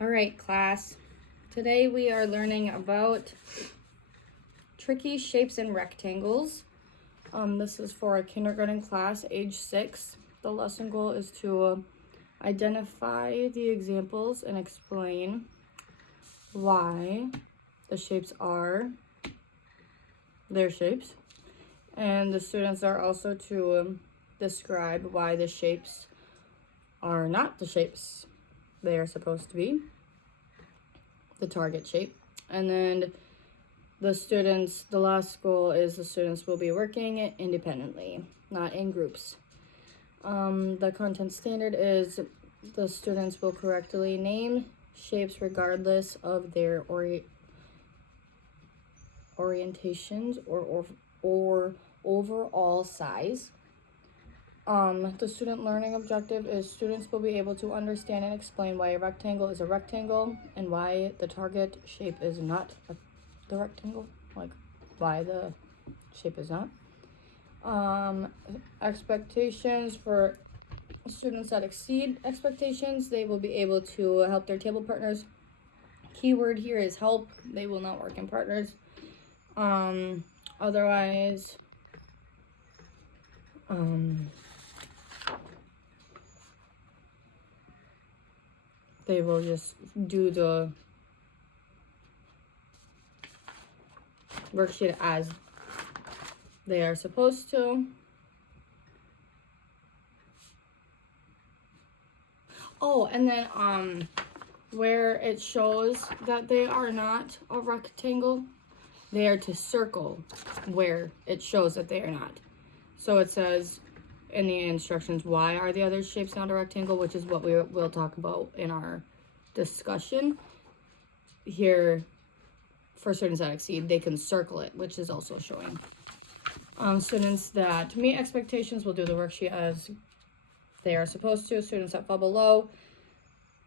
All right, class. Today we are learning about tricky shapes and rectangles. This is for a kindergarten class, age 6. The lesson goal is to identify the examples and explain why the shapes are their shapes. And the students are also to describe why the shapes are not the shapes they are supposed to be, the target shape. And then the last goal is the students will be working independently, not in groups. The content standard is the students will correctly name shapes regardless of their orientations or overall size. The student learning objective is students will be able to understand and explain why a rectangle is a rectangle and why the target shape is not the rectangle, like why the shape is not. Expectations for students that exceed expectations, they will be able to help their table partners. Keyword here is help. They will not work in partners. Otherwise, they will just do the worksheet as they are supposed to. Oh, and then where it shows that they are not a rectangle, they are to circle where it shows that they are not. So it says in the instructions, why are the other shapes not a rectangle, which is what we will talk about in our discussion. Here, for students that exceed, they can circle it, which is also showing. Students that meet expectations will do the worksheet as they are supposed to. Students that fall below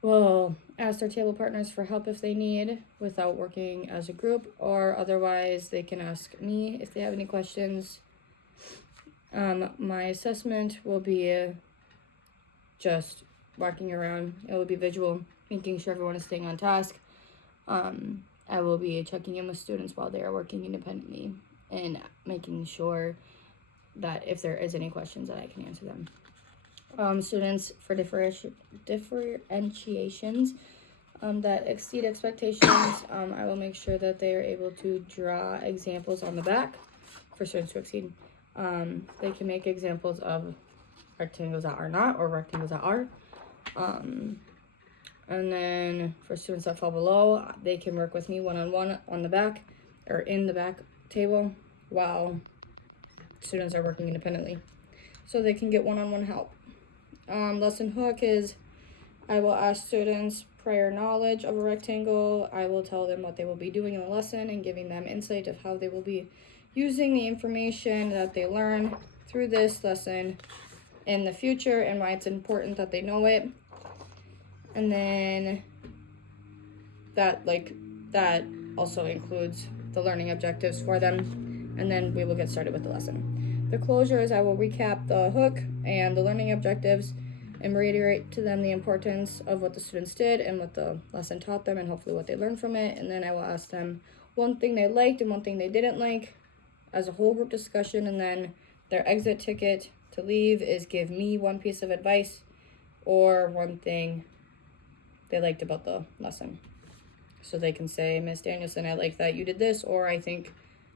will ask their table partners for help if they need without working as a group, or otherwise they can ask me if they have any questions. My assessment will be just walking around. It will be visual, making sure everyone is staying on task. I will be checking in with students while they are working independently and making sure that if there is any questions that I can answer them. Students for differentiations that exceed expectations, I will make sure that they are able to draw examples on the back for students to exceed. They can make examples of rectangles that are not or rectangles that are. And then for students that fall below, they can work with me one-on-one on the back or in the back table while students are working independently. So they can get one-on-one help. Lesson hook is I will ask students prior knowledge of a rectangle. I will tell them what they will be doing in the lesson and giving them insight of how they will be using the information that they learn through this lesson in the future and why it's important that they know it. And then that also includes the learning objectives for them. And then we will get started with the lesson. The closure is I will recap the hook and the learning objectives and reiterate to them the importance of what the students did and what the lesson taught them and hopefully what they learned from it. And then I will ask them one thing they liked and one thing they didn't like as a whole group discussion. And then their exit ticket to leave is give me one piece of advice or one thing they liked about the lesson. So they can say, Miss Danielson, I like that you did this, or I think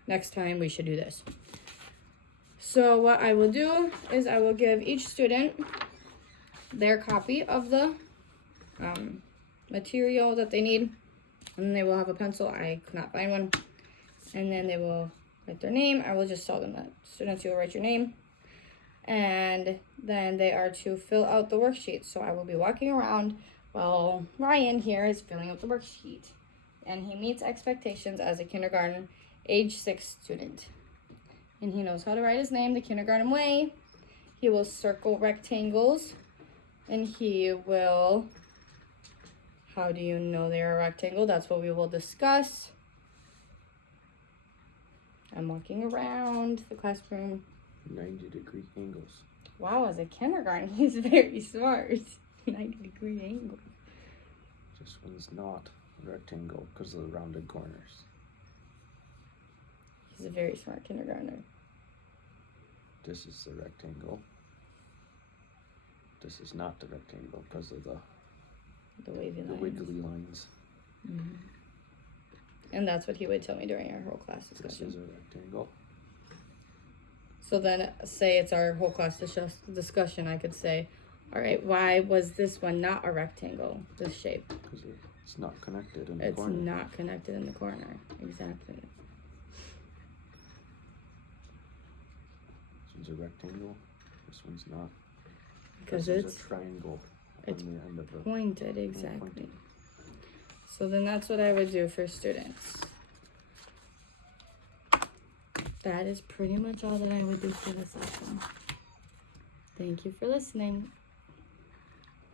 next time we should do this. So what I will do is I will give each student their copy of the material that they need, and they will have a pencil. I could not find one. And then they will write their name. I will just tell them that students, you will write your name. And then they are to fill out the worksheet. So I will be walking around while Ryan here is filling out the worksheet. And he meets expectations as a kindergarten age 6 student. And he knows how to write his name the kindergarten way. He will circle rectangles. And he will, how do you know they're a rectangle? That's what we will discuss. I'm walking around the classroom. 90-degree angles. Wow, as a kindergarten, he's very smart. 90-degree angles. This one's not a rectangle because of the rounded corners. He's a very smart kindergartner. This is the rectangle. This is not the rectangle because of the wavy lines. wiggly lines. Mm-hmm. And that's what he would tell me during our whole class This discussion. is a rectangle. So then, say it's our whole class discussion, I could say, all right, why was this one not a rectangle, this shape? Because it's not connected in the It's corner. not connected in the corner. Exactly. This one's a rectangle. This one's not. Because this it's is a triangle it's on the end of it. pointed, exactly. Pointed. So then that's what I would do for students. That is pretty much all that I would do for this lesson. Thank you for listening.